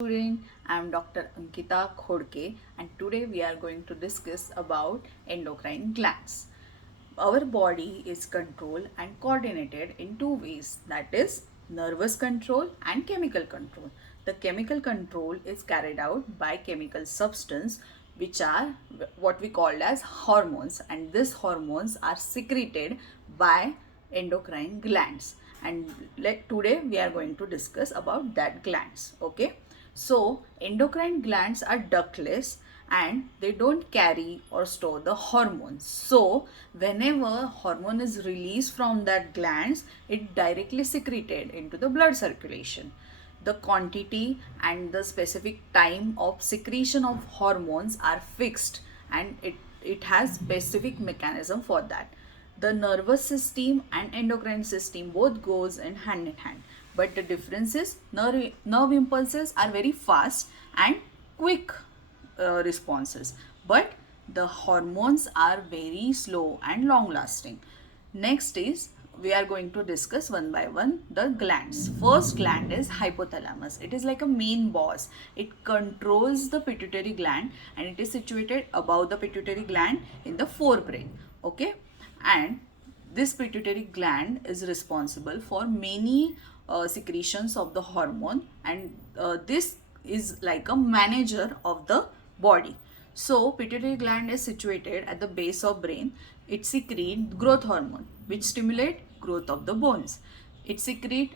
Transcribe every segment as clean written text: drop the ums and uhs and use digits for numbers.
Student, I am Dr. Ankita Khodke and today we are going to discuss about endocrine glands. Our body is controlled and coordinated in two ways, that is nervous control and chemical control. The chemical control is carried out by chemical substance which are what we call as hormones, and these hormones are secreted by endocrine glands, and today we are going to discuss about that glands. Okay, so endocrine glands are ductless and they don't carry or store the hormones. So whenever hormone is released from that glands, it directly secreted into the blood circulation. The quantity and the specific time of secretion of hormones are fixed, and it has specific mechanism for that. The nervous system and endocrine system both goes in hand, but the difference is nerve impulses are very fast and quick responses, but the hormones are very slow and long lasting. Next is we are going to discuss one by one the glands. First gland is hypothalamus. It is like a main boss. It controls the pituitary gland and it is situated above the pituitary gland in the forebrain. Okay, and this pituitary gland is responsible for many secretions of the hormone, and this is like a manager of the body. So pituitary gland is situated at the base of brain. It secretes growth hormone which stimulate growth of the bones. It secretes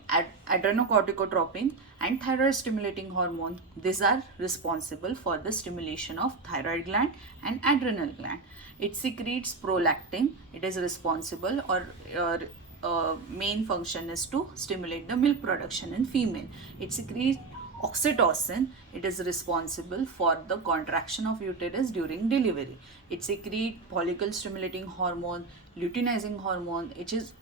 adrenocorticotropin and thyroid stimulating hormone. These are responsible for the stimulation of thyroid gland and adrenal gland. It secretes prolactin. It is responsible or main function is to stimulate the milk production in female. It secretes oxytocin. It is responsible for the contraction of uterus during delivery. It secretes follicle stimulating hormone, luteinizing hormone,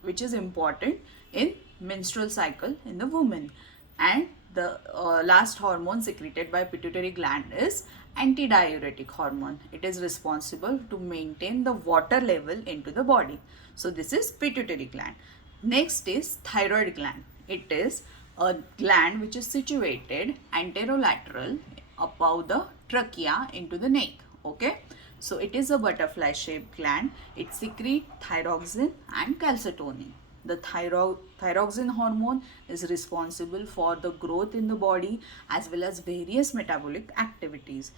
which is important in menstrual cycle in the woman. And the last hormone secreted by pituitary gland is antidiuretic hormone. It is responsible to maintain the water level into the body. So this is pituitary gland. Next is thyroid gland. It is a gland which is situated anterolateral above the trachea into the neck. Okay, so it is a butterfly shaped gland. It secretes thyroxine and calcitonin. The thyroxine hormone is responsible for the growth in the body as well as various metabolic activities,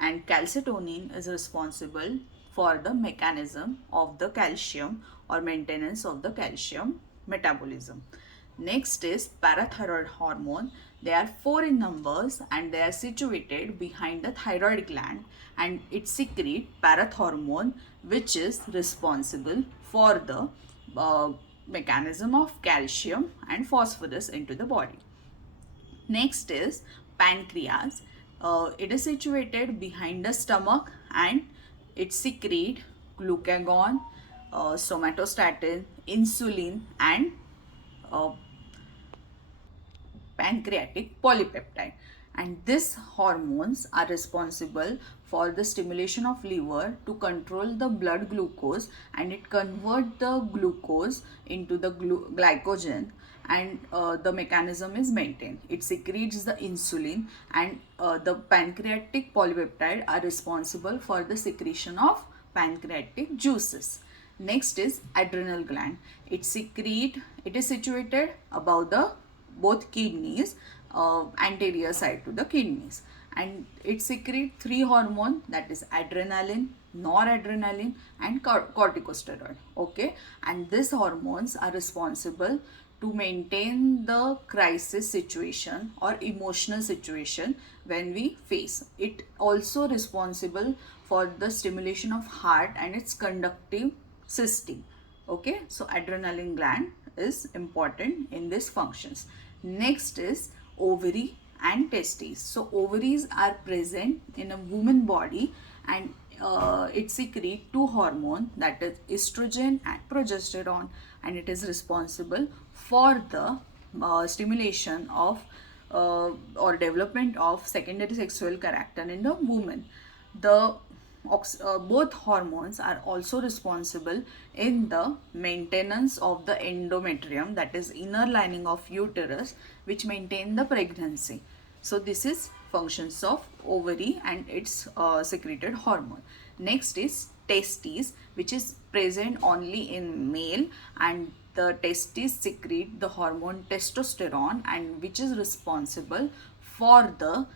and calcitonin is responsible for the mechanism of the calcium or maintenance of the calcium metabolism. Next is parathyroid hormone. They are four in numbers and they are situated behind the thyroid gland, and it secretes parathormone which is responsible for the mechanism of calcium and phosphorus into the body. Next is pancreas. It is situated behind the stomach and it secretes glucagon, somatostatin, insulin, and uh, pancreatic polypeptide, and these hormones are responsible for the stimulation of liver to control the blood glucose, and it convert the glucose into the glycogen, and the mechanism is maintained. It secretes the insulin, and the pancreatic polypeptide are responsible for the secretion of pancreatic juices. Next is adrenal gland. It is situated above the both kidneys, anterior side to the kidneys, and it secretes three hormones, that is adrenaline, noradrenaline, and corticosteroid. Okay, and these hormones are responsible to maintain the crisis situation or emotional situation when we face it. Also responsible for the stimulation of heart and its conductive system. Okay, so adrenaline gland is important in these functions. Next is ovary and testes. So ovaries are present in a woman body, and it secretes two hormones, that is estrogen and progesterone, and it is responsible for the stimulation of or development of secondary sexual character in the woman. The both hormones are also responsible in the maintenance of the endometrium, that is inner lining of uterus, which maintain the pregnancy. So this is functions of ovary and its secreted hormone. Next is testes, which is present only in male, and the testes secrete the hormone testosterone, and which is responsible for the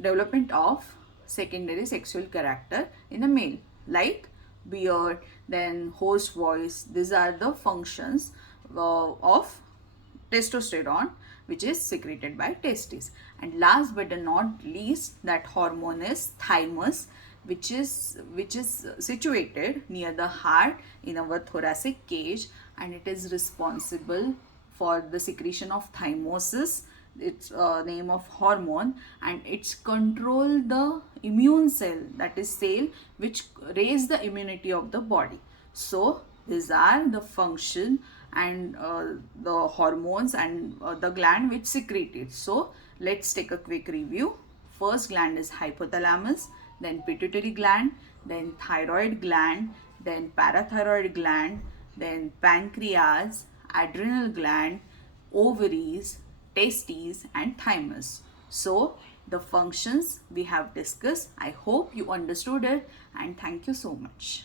development of secondary sexual character in a male, like beard, then hoarse voice. These are the functions of testosterone, which is secreted by testes. And last but not least, that hormone is thymus, which is situated near the heart in our thoracic cage, and it is responsible for the secretion of thymosis, its name of hormone, and it's control the immune cell, that is cell which raise the immunity of the body. So these are the function and the hormones and the gland which secrete it. So let's take a quick review. First gland is hypothalamus, then pituitary gland, then thyroid gland, then parathyroid gland, then pancreas, adrenal gland, ovaries, testes, and thymus. So the functions we have discussed. I hope you understood it, and thank you so much.